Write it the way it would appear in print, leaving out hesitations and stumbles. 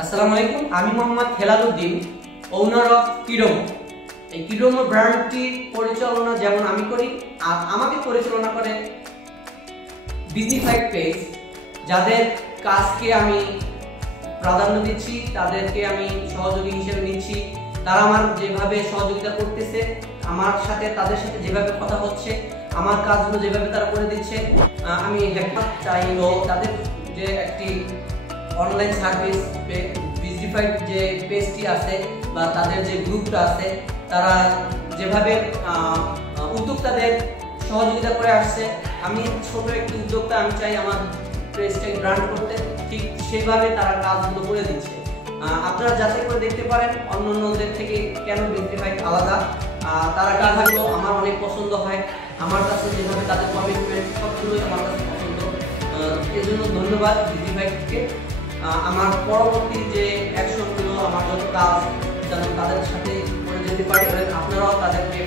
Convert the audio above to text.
আসসালামু আলাইকুম, আমি মোহাম্মদ হেলালুদ্দিন, ওনার অফ কিডোমো। এই কিডোমো ব্র্যান্ডটি পরিচালনা যেমন আমি করি, আর আমাকে পরিচালনা করে বিজনিফাইড পেজ। যাদের কাজকে আমি প্রাধান্য দিচ্ছি, তাদেরকে আমি সহযোগী হিসেবে নিচ্ছি। তারা আমার যেভাবে সহযোগিতা করতেছে, আমার সাথে তাদের সাথে যেভাবে কথা হচ্ছে, আমার কাজগুলো যেভাবে তারা করে দিচ্ছে, আমি হেল্প চাইও তাদের যে একটি অনলাইন সার্ভিস বিজনিফাইড যে পেজটি আছে বা তাদের যে গ্রুপটা আছে, তারা যেভাবে উদ্যোক্তাদের সহযোগিতা করে আসছে, আমি ছোট একটি উদ্যোক্তা, আমি চাই আমার পেজটাকে ব্র্যান্ড করতে, ঠিক সেভাবে তারা কাজগুলো করে দিচ্ছে। আপনারা যাচাই করে দেখতে পারেন অন্যান্যদের থেকে কেন বিজনিফাইড আলাদা। তারা কাজগুলো আমার অনেক পছন্দ হয়, আমার কাছে যেভাবে তাদের কমিটমেন্ট সবগুলোই আমার কাছে পছন্দ। এর জন্য ধন্যবাদ বিজনিফাইডকে। আমার পরবর্তী যে অ্যাকশনগুলো, আমার যত কাজ যেন তাদের সাথে করে যেতে পারি, আপনারাও তাদেরকে